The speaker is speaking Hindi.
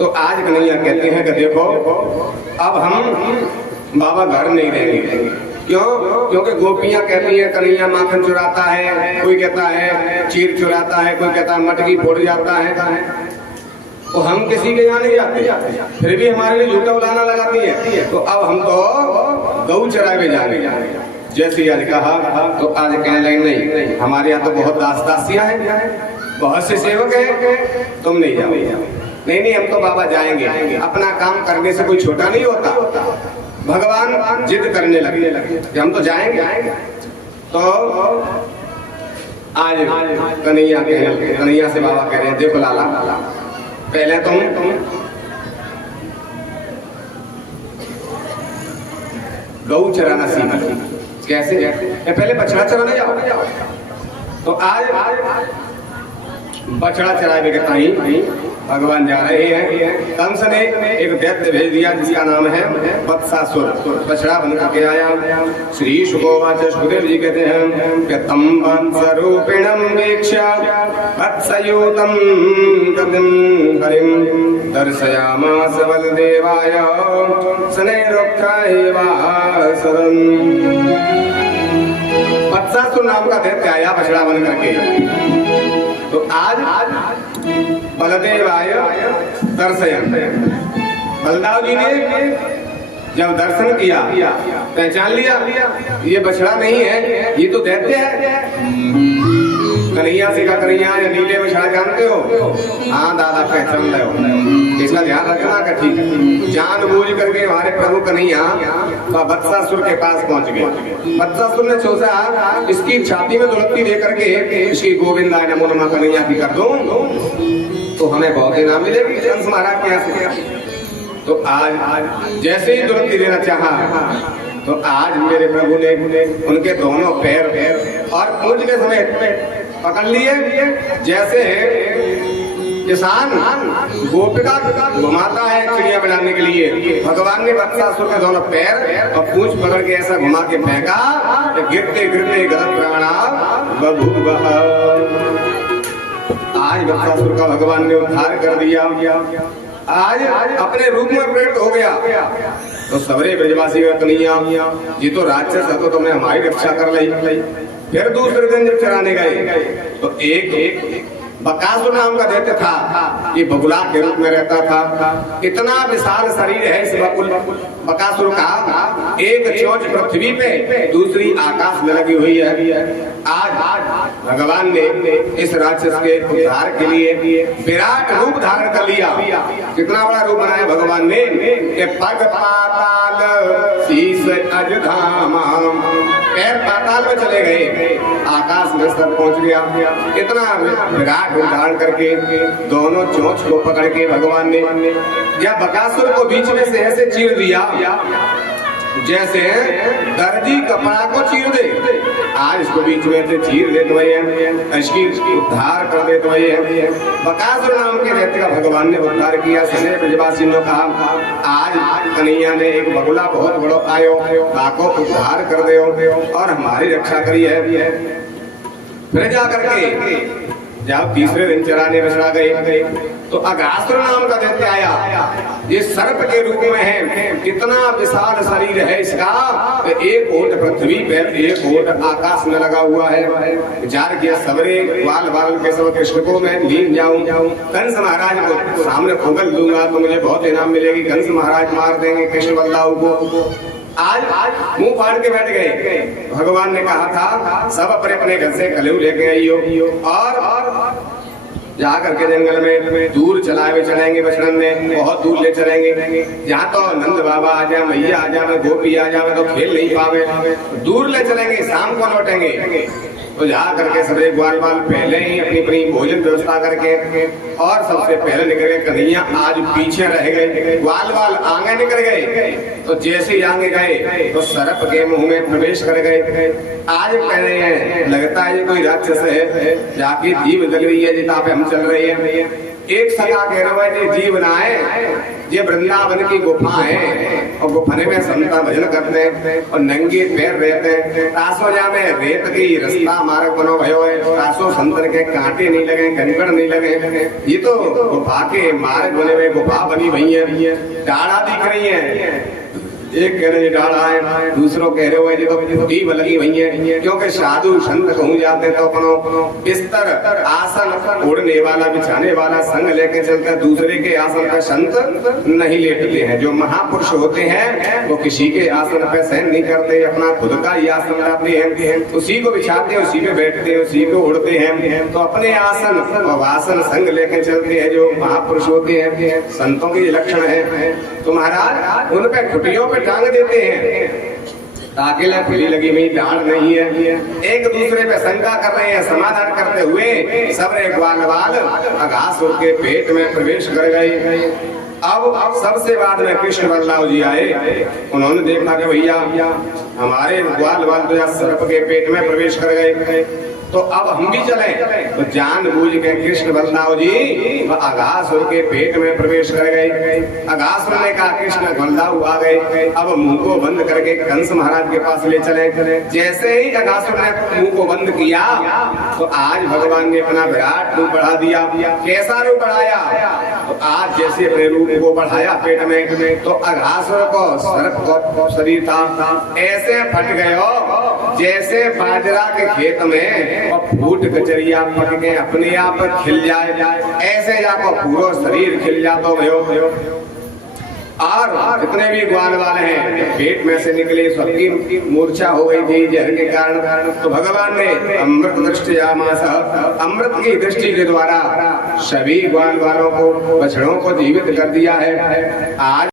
तो आज कन्हैया कहते हैं कि देखो अब हम बाबा घर नहीं रहेंगे। क्यों? क्योंकि गोपियां कहती हैं कन्हैया माखन चुराता है, कोई कहता है चीर चुराता है, कोई कहता है मटकी फोड़ जाता है। तो हम किसी के यहाँ नहीं जाते, फिर भी हमारे लिए झूठा उलाना लगाती है। तो अब हम तो गऊ चरावे जाने। जैसे आज कहा तो आज कहने लगे नहीं, हमारे यहाँ तो बहुत दास दासियां हैं, बहुत से सेवक हैं, तुम नहीं जाओ। नहीं, हम तो बाबा जाएंगे। अपना काम करने से कोई छोटा नहीं होता। भगवान जिद करने लगे कि हम तो जाएंगे। तो आज कन्हैया से बाबा कह रहे हैं देखो लाला, पहले तुम गऊ चराना सीख। कैसे? पहले बछड़ा चराने जाओ। तो आज बछड़ा चराने के कहीं भगवान जा रहे हैं। कंस ने एक दैत्य भेज दिया जिसका नाम है वत्सासुर। बछड़ा बन करके आया। श्री शुकोवाच, सुखदेव जी कहते हैं कि तम वत्सरूपिणं वीक्ष्य वत्सयूतं गतिं हरिं दर्शयामास बलदेवाय शनैरुक्थैवासरन्। वत्सासुर नाम का दैत्य आया बछड़ा बन करके। तो आज बलदेव आय दर्शयन। बलदाव जी ने जब दर्शन किया, पहचान लिया ये बछड़ा नहीं है, ये तो दैत्य है। कन्हैया से का कन्हैया या नीले बछड़ा जानते हो? हाँ दादा पहचान लो, इसका ध्यान रखना का ठीक है। जानबूझ करके हमारे प्रभु कन्हैया वत्सासुर के पास पहुंच गए। वत्सासुर ने सोचा इसकी छाती में दुलत्ती दे करके इसकी गोविंदा नमो नमः कन्हैया की कर दूं तो हमें बहुत इनाम मिलेगी कंस महाराज के यहाँ से। तो आज जैसे ही दुलत्ती देना चाहा तो आज मेरे प्रभु ने उनके दोनों पैर और पूंछ के समेत पकड़ लिए। जैसे किसान गोपिका घुमाता है चिड़िया बनाने के लिए, भगवान ने वत्सासुर के दोनों पैर और पूंछ पकड़ के ऐसा घुमा के फेंका, गिरते गिरते गलत प्राणा बभूवः। आज वत्सासुर का भगवान ने उद्धार कर दिया। आज अपने रूप में प्रकट हो गया। तो सबरे ब्रजवासी कन्हैया ये तो राक्षस है, तो तुमने हमारी रक्षा कर ली। फिर दूसरे दिन जब चराने गए तो एक बकासुर नाम का दैत्य था, ये बगुला के रूप में रहता था। इतना विशाल शरीर है इस बकासुर का, एक चोंच पृथ्वी पे दूसरी आकाश में लगी हुई है। आज भगवान ने इस राक्षस के उद्धार के लिए विराट रूप धारण कर लिया। कितना बड़ा रूप बनाया भगवान ने कि पग पाताल शीश अजधामा, पैर पाताल में चले गए, आकाश में सर पहुंच गया। इतना विराट रूप धारण करके दोनों चोंच को पकड़ के भगवान ने या बकासुर को बीच में से ऐसे चीर दिया जैसे दर्जी कपड़ा को चीर दे। आज इसको बीच में से चीर दे तो इसकी उद्धार कर दे तो बकासुर नाम के दैत्य का भगवान ने उद्धार किया। सने ब्रजवासी ने कहा आज कन्हैया ने एक बगुला बहुत बड़ो आयो, ताको उद्धार कर दे और हमारी रक्षा करी है। फिर जा करके जब तीसरे दिन चराने बछड़ा गए तो अगासुर नाम का दैत्य आया। ये सर्प के रूप में है, कितना विशाल शरीर है इसका, एक ओट पृथ्वी पे एक ओट आकाश में लगा हुआ है। विचार किया सबरे बाल बाल के सब कृष्ण को मैं लीन जाऊं, कंस महाराज को सामने खोगल दूंगा तो मुझे बहुत इनाम मिलेगी। कंस महाराज मार देंगे कृष्ण बलदाऊ को। आज मुंह फाड़ के बैठ गए। भगवान ने कहा था सब अपने अपने घर से कलऊ लेके आइयो और जा करके जंगल में दूर चलाएंगे बछड़न में, बहुत दूर ले चलेंगे जहाँ तो नंद बाबा आ जाए, मैया आ जाए, गोपी आ जाए तो खेल नहीं पावे, दूर ले चलेंगे, शाम को लौटेंगे। तो जा करके सबरे ग्वाल बाल पहले ही अपनी अपनी भोजन व्यवस्था करके और सबसे पहले निकल गए कन्हैया। आज पीछे रह गए, ग्वाल बाल आगे निकल गए। तो जैसे ही आगे गए तो सर्प के मुंह में प्रवेश कर गए। आज कह रहे हैं लगता है ये कोई राक्षस है, जाके जीव जल रही है जितना पे हम चल रहे हैं। एक सखा कह रहा है जी जीव बनाए ये वृंदावन की गुफा है और गुफाने में संता भजन करते हैं और नंगे पैर रहते हैं। तासो जा में रेत की रास्ता मार्ग बनो भयो है, तासो संतर के कांटे नहीं लगे, कंकड़ नहीं लगे। ये तो गुफा के मार्ग बने हुए, गुफा बनी हुई है, डाढ़ा दिख रही है। एक कह रहे डाढ़ा है, दूसरों कह रहे हो तो टीब लगी हुई है, क्योंकि साधु संत कहूँ जाते तो अपनो बिस्तर आसन ओढ़ने वाला बिछाने वाला संग लेके चलते, दूसरे के आसन पर संत नहीं लेटते हैं। जो महापुरुष होते हैं वो किसी के आसन पे सहन नहीं करते, अपना खुद का ही आसन लाते हैं, उसी को बिछाते हैं, उसी पे बैठते हैं, उसी को उड़ते हैं। तो अपने आसन और आसन संग लेके चलते हैं जो महापुरुष होते हैं, संतों के लक्षण है। तो महाराज उन पे खुटियों पे टांग देते हैं ताकि खुली लगी हुई डांड नहीं है। एक दूसरे पे शंका कर रहे हैं, समाधान करते हुए सबरे ग्वाल अघास के पेट में प्रवेश कर गए। अब सबसे बाद में कृष्ण बलराम जी आए, उन्होंने देखा कि भैया हमारे ग्वाल तो सर्प के पेट में प्रवेश कर गए, तो अब हम भी चले। तो जानबूझ के कृष्ण बलराम जी अघासुर के पेट में प्रवेश कर गए। अघासुर ने कहा कृष्ण बलराम आ गए, अब मुंह को बंद करके कंस महाराज के पास ले चले। जैसे ही अघासुर ने मुंह को बंद किया तो आज भगवान ने अपना विराट रूप बढ़ा दिया। कैसा रूप बढ़ाया? तो आज जैसे अपने रूप को बढ़ाया पेट में, तो अघासुर को सर्प को शरीर था ऐसे फट गए जैसे बाजरा के खेत में और फूट कचरिया पक के अपने आप खिल जाए, ऐसे जाको पूरा शरीर खिल जाता भयो। और जितने भी ग्वाल वाले हैं पेट में से निकले, सबकी मूर्छा हो गई थी जहर के कारण। तो भगवान ने अमृत दृष्टि अमृत की दृष्टि के द्वारा सभी ग्वाल वालों को, बछड़ों को जीवित कर दिया है। आज